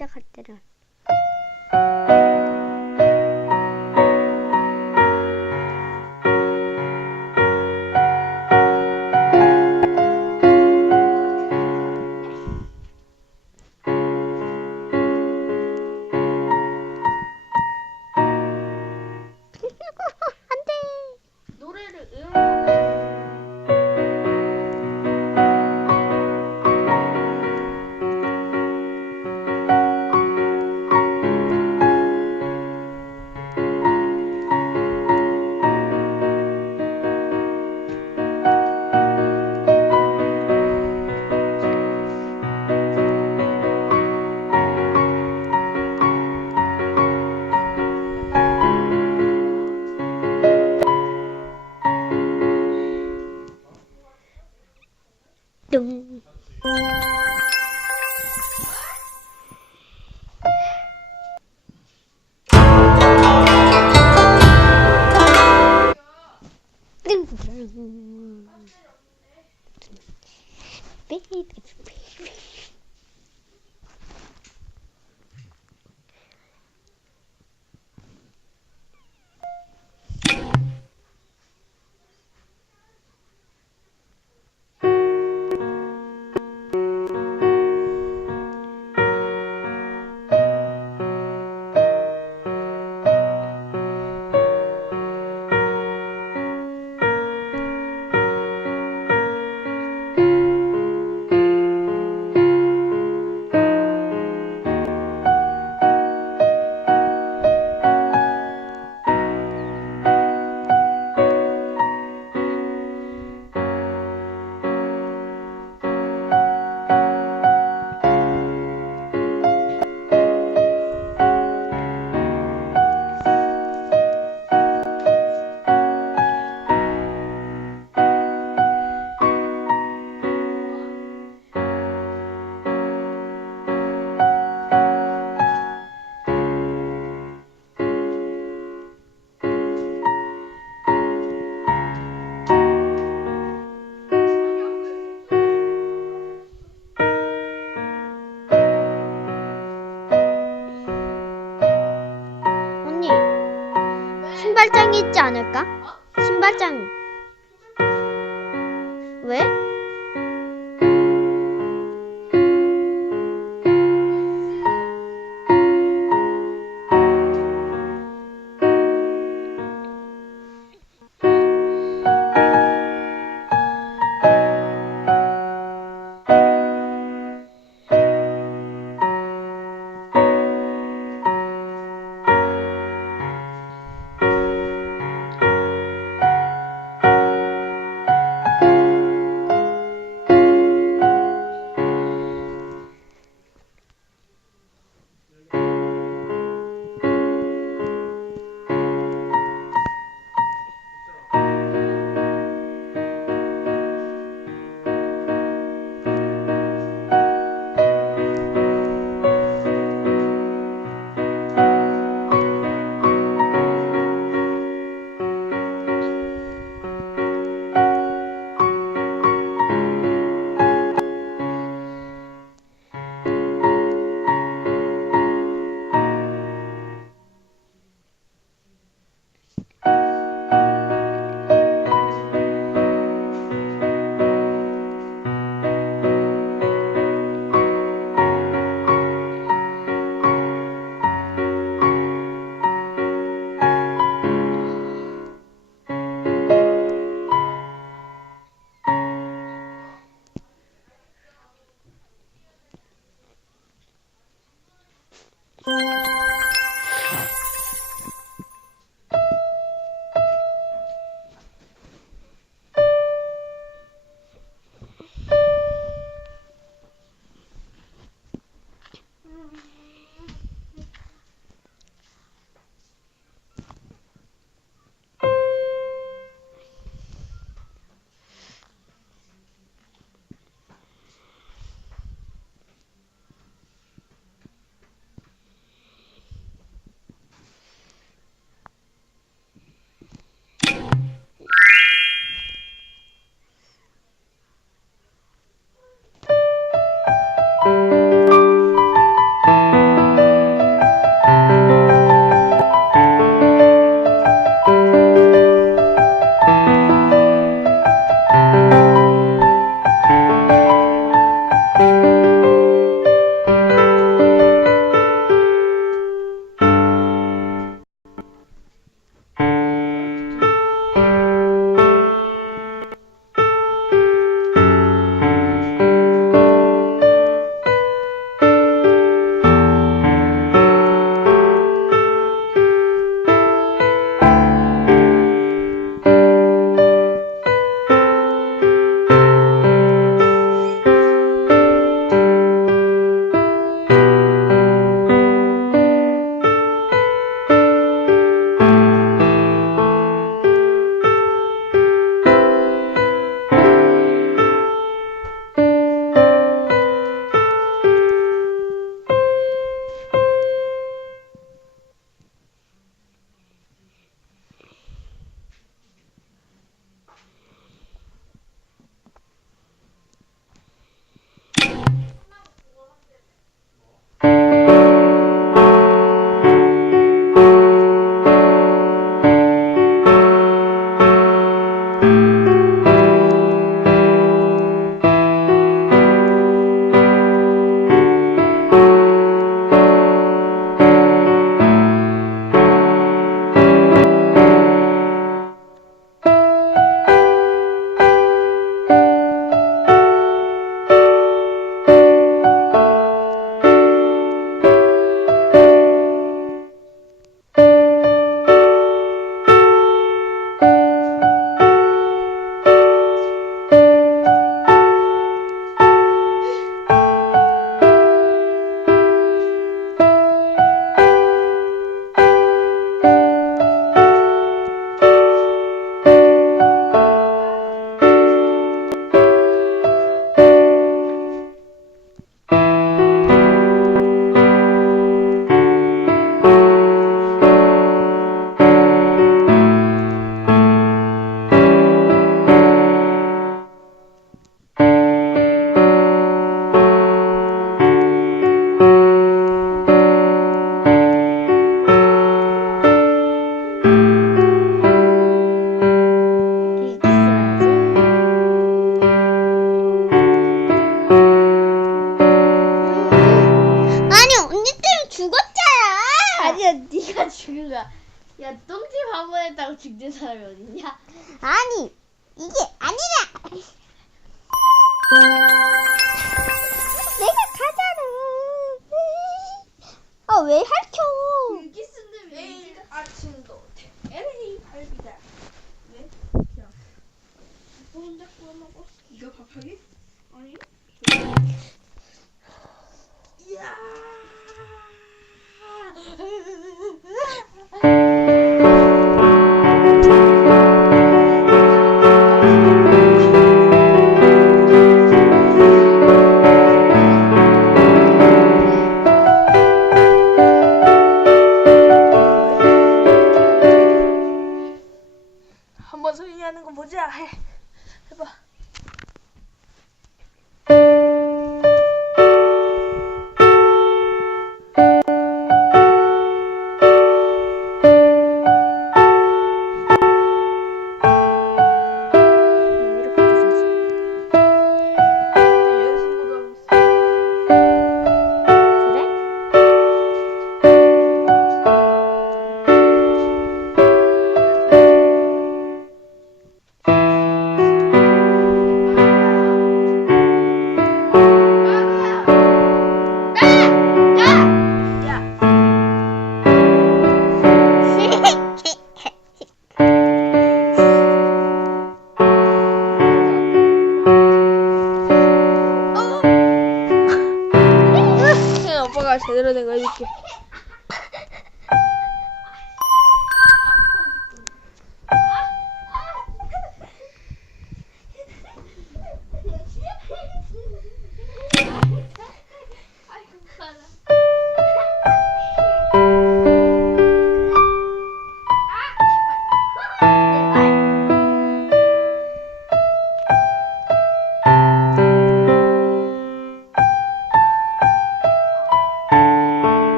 시작할 때는 신발장이 있지 않을까? 신발장. 왜?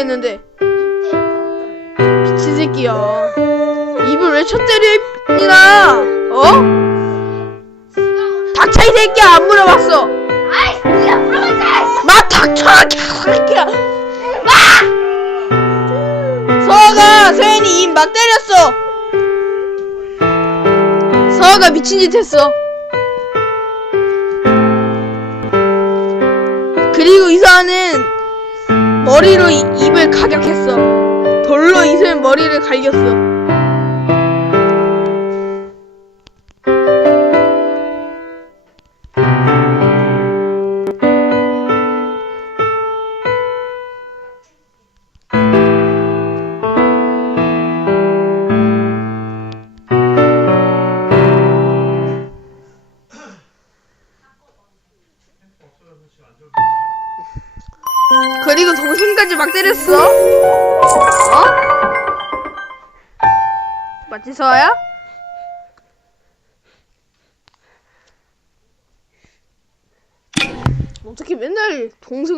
했는데? 미친 새끼야. 입을 왜 쳐 때려, 이나? 어? 닥쳐, 이 새끼야! 안 물어봤어! 아이씨, 네가 물어봤잖아. 마 닥쳐! 개새끼야! 서아가 세연이 입 막 때렸어! 서아가 미친 짓 했어. 그리고 이사는 머리로 이- 입을 가격했어. 돌로 이슬 머리를 갈겼어.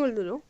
동생을 들여?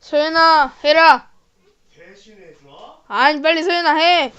소연아 해라. 아니 빨리 소연아 해.